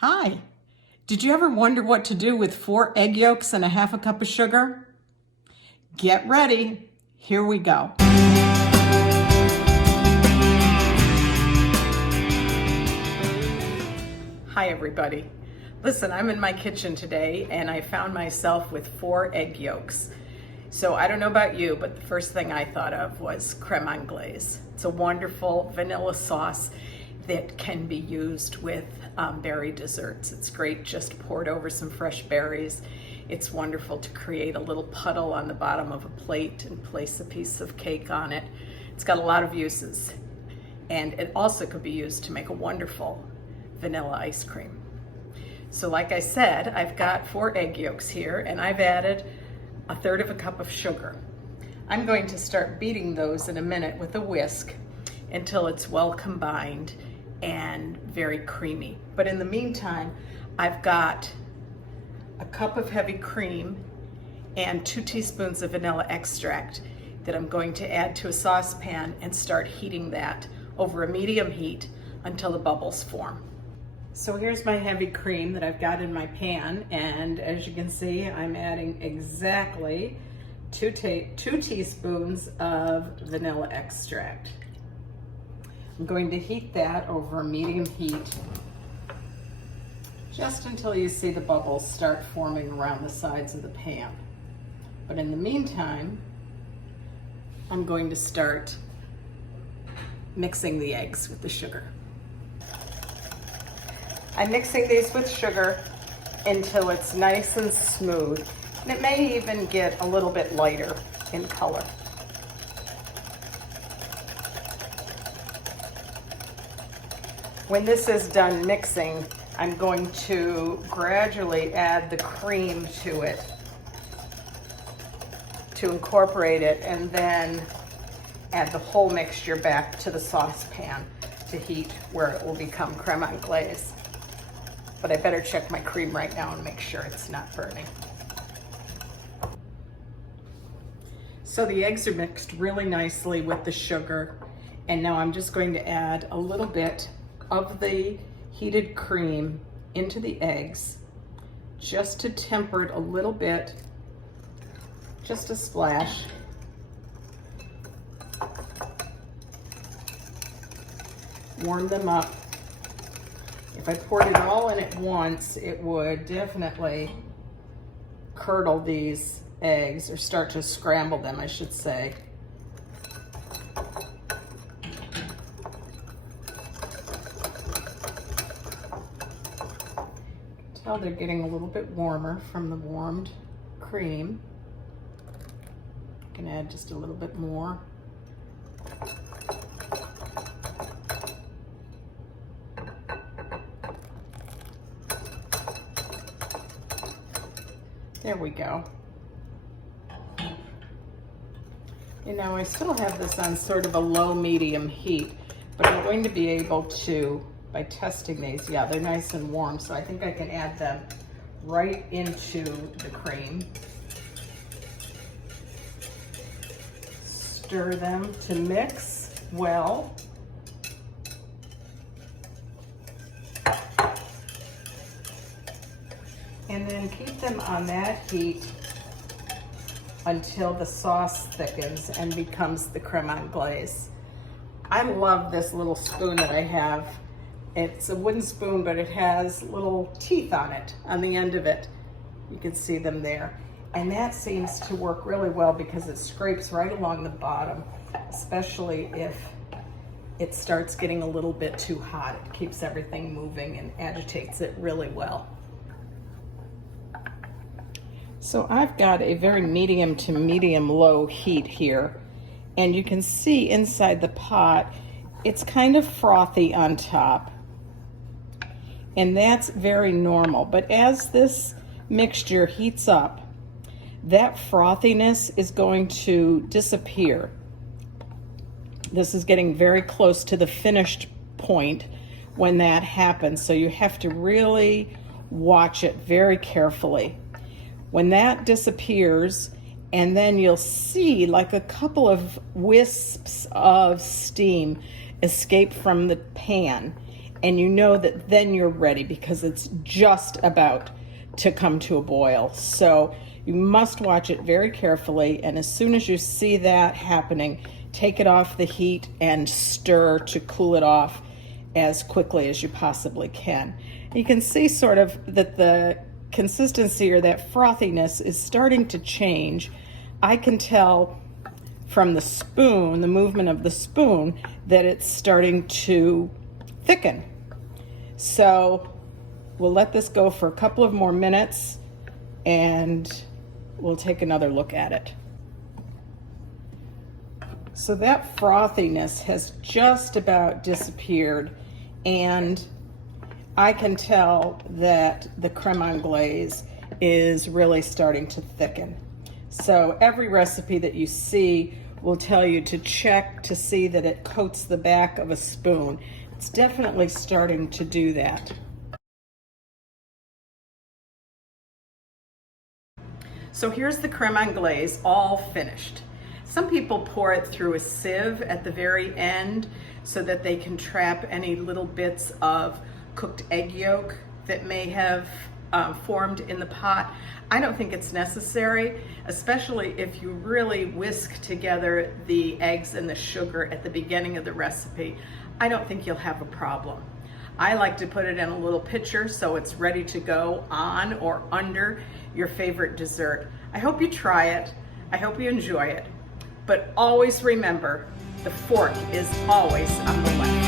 Hi. Did you ever wonder what to do with 4 egg yolks and a half a cup of sugar? Get ready. Here we go. Hi, everybody. Listen, I'm in my kitchen today and I found myself with 4 egg yolks. So I don't know about you, but the first thing I thought of was Creme Anglaise. It's a wonderful vanilla sauce that can be used with berry desserts. It's great just poured over some fresh berries. It's wonderful to create a little puddle on the bottom of a plate and place a piece of cake on it. It's got a lot of uses. And it also could be used to make a wonderful vanilla ice cream. So like I said, I've got 4 egg yolks here and I've added 1/3 cup of sugar. I'm going to start beating those in a minute with a whisk until it's well combined and very creamy. But in the meantime, I've got a cup of heavy cream and 2 teaspoons of vanilla extract that I'm going to add to a saucepan and start heating that over a medium heat until the bubbles form. So here's my heavy cream that I've got in my pan, and as you can see, I'm adding exactly 2 teaspoons of vanilla extract. I'm going to heat that over a medium heat just until you see the bubbles start forming around the sides of the pan. But in the meantime, I'm going to start mixing the eggs with the sugar. I'm mixing these with sugar until it's nice and smooth, and it may even get a little bit lighter in color. When this is done mixing, I'm going to gradually add the cream to it to incorporate it, and then add the whole mixture back to the saucepan to heat where it will become creme anglaise. But I better check my cream right now and make sure it's not burning. So the eggs are mixed really nicely with the sugar, and now I'm just going to add a little bit of the heated cream into the eggs just to temper it a little bit, just a splash. Warm them up. If I poured it all in at once, it would definitely curdle these eggs, or start to scramble them, I should say. Tell they're getting a little bit warmer from the warmed cream. I can add just a little bit more. There we go. And now I still have this on sort of a low-medium heat, but I'm going to be able to, by testing these, yeah, they're nice and warm, so I think I can add them right into the cream. Stir them to mix well. And then keep them on that heat until the sauce thickens and becomes the creme anglaise. I love this little spoon that I have. It's a wooden spoon, but it has little teeth on it, on the end of it. You can see them there. And that seems to work really well because it scrapes right along the bottom, especially if it starts getting a little bit too hot. It keeps everything moving and agitates it really well. So I've got a very medium to medium low heat here, and you can see inside the pot, it's kind of frothy on top, and that's very normal. But as this mixture heats up, that frothiness is going to disappear. This is getting very close to the finished point when that happens, so you have to really watch it very carefully. When that disappears, and then you'll see like a couple of wisps of steam escape from the pan, and you know that then you're ready because it's just about to come to a boil. So you must watch it very carefully, and as soon as you see that happening, take it off the heat and stir to cool it off as quickly as you possibly can. You can see sort of that the consistency or that frothiness is starting to change. I can tell from the spoon, the movement of the spoon, that it's starting to thicken. So we'll let this go for a couple of more minutes and we'll take another look at it. So that frothiness has just about disappeared, and I can tell that the creme anglaise is really starting to thicken. So every recipe that you see will tell you to check to see that it coats the back of a spoon. It's definitely starting to do that. So here's the creme anglaise all finished. Some people pour it through a sieve at the very end so that they can trap any little bits of cooked egg yolk that may have formed in the pot. I don't think it's necessary, especially if you really whisk together the eggs and the sugar at the beginning of the recipe. I don't think you'll have a problem. I like to put it in a little pitcher so it's ready to go on or under your favorite dessert. I hope you try it. I hope you enjoy it. But always remember, the fork is always on the left.